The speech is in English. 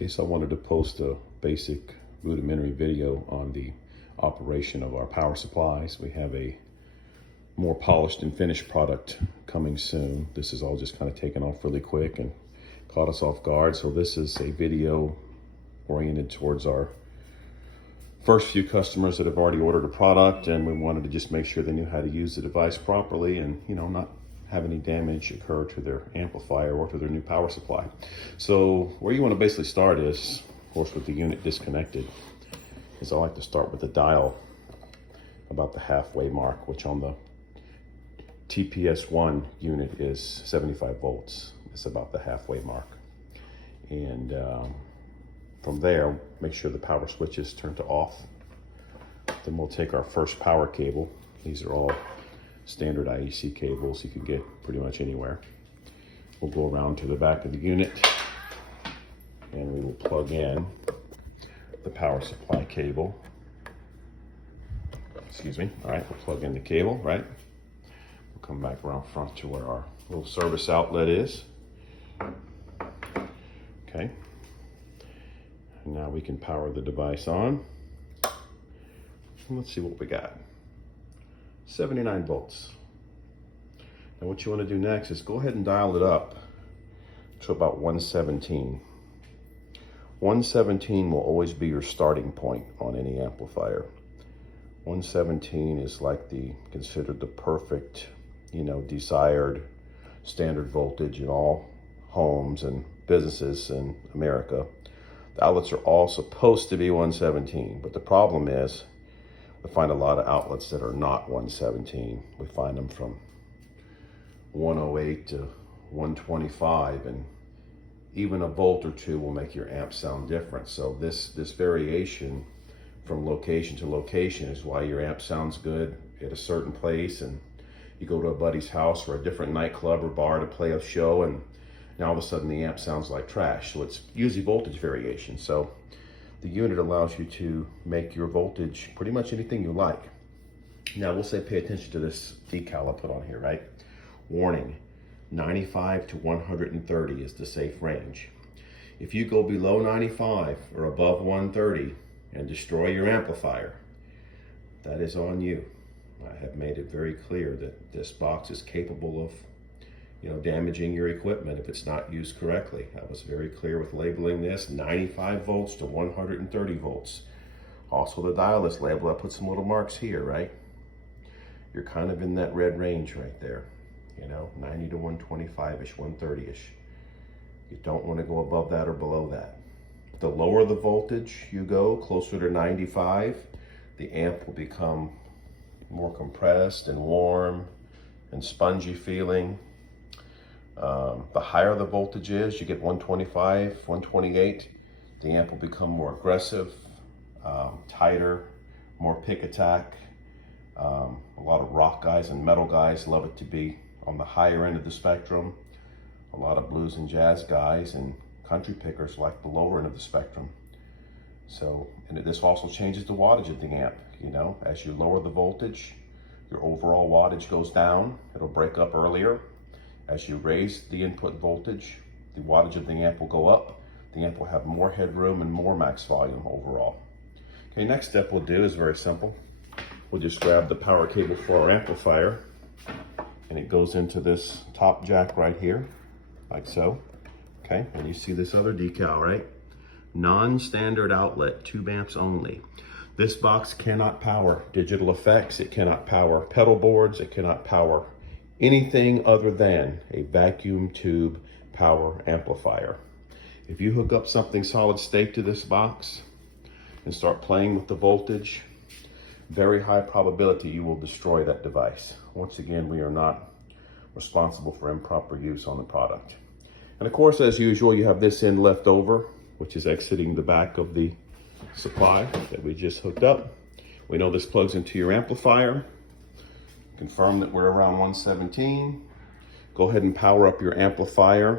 Okay, so I wanted to post a basic rudimentary video on the operation of our power supplies. We have a more polished and finished product coming soon. This is all just kind of taken off really quick and caught us off guard. So this is a video oriented towards our first few customers that have already ordered a product, and we wanted to just make sure they knew how to use the device properly and, not have any damage occur to their amplifier or to their new power supply. So where you want to basically start is, of course, with the unit disconnected, is I like to start with the dial about the halfway mark, which on the TPS-1 unit is 75 volts. It's about the halfway mark. And from there, make sure the power switch is turned to off. Then we'll take our first power cable. These are all standard IEC cables you can get pretty much anywhere. We'll go around to the back of the unit and we will plug in the power supply cable. Excuse me. All right, we'll plug in the cable, right? We'll come back around front to where our little service outlet is. Okay. And now we can power the device on. And let's see what we got. 79 volts. Now what you want to do next is go ahead and dial it up to about 117. 117 will always be your starting point on any amplifier. 117 is like considered the perfect, desired standard voltage in all homes and businesses in America. The outlets are all supposed to be 117, but the problem is we find a lot of outlets that are not 117. We find them from 108 to 125, and even a volt or two will make your amp sound different. So this variation from location to location is why your amp sounds good at a certain place, and you go to a buddy's house or a different nightclub or bar to play a show, and now all of a sudden the amp sounds like trash. So it's usually voltage variation. So the unit allows you to make your voltage pretty much anything you like. Now we'll say pay attention to this decal I put on here, right? Warning, 95 to 130 is the safe range. If you go below 95 or above 130 and destroy your amplifier, that is on you. I have made it very clear that this box is capable of damaging your equipment if it's not used correctly. I was very clear with labeling this 95 volts to 130 volts. Also the dial is labeled. I put some little marks here, right? You're kind of in that red range right there. 90 to 125-ish, 130-ish. You don't want to go above that or below that. The lower the voltage you go, closer to 95, the amp will become more compressed and warm and spongy feeling. The higher the voltage is, you get 125, 128, the amp will become more aggressive, tighter, more pick attack. A lot of rock guys and metal guys love it to be on the higher end of the spectrum. A lot of blues and jazz guys and country pickers like the lower end of the spectrum. So, and this also changes the wattage of the amp. As you lower the voltage, your overall wattage goes down. It'll break up earlier. As you raise the input voltage, the wattage of the amp will go up. The amp will have more headroom and more max volume overall. Okay, next step we'll do is very simple. We'll just grab the power cable for our amplifier, and it goes into this top jack right here, like so. Okay, and you see this other decal, right? Non-standard outlet, tube amps only. This box cannot power digital effects. It cannot power pedal boards. It cannot power anything other than a vacuum tube power amplifier. If you hook up something solid state to this box and start playing with the voltage, very high probability you will destroy that device. Once again, we are not responsible for improper use on the product. And of course, as usual, you have this end left over, which is exiting the back of the supply that we just hooked up. We know this plugs into your amplifier. Confirm that we're around 117. Go ahead and power up your amplifier.